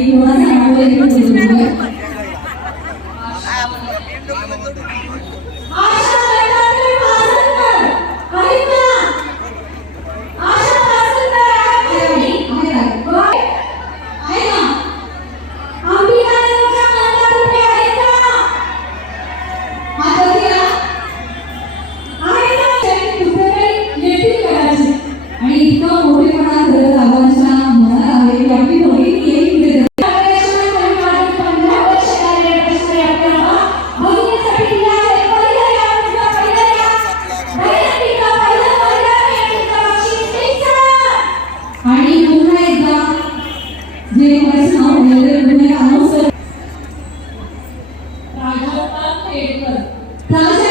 அதிகமாக രാജാക്കന്മാർ തേടുന്നത്. രാജാ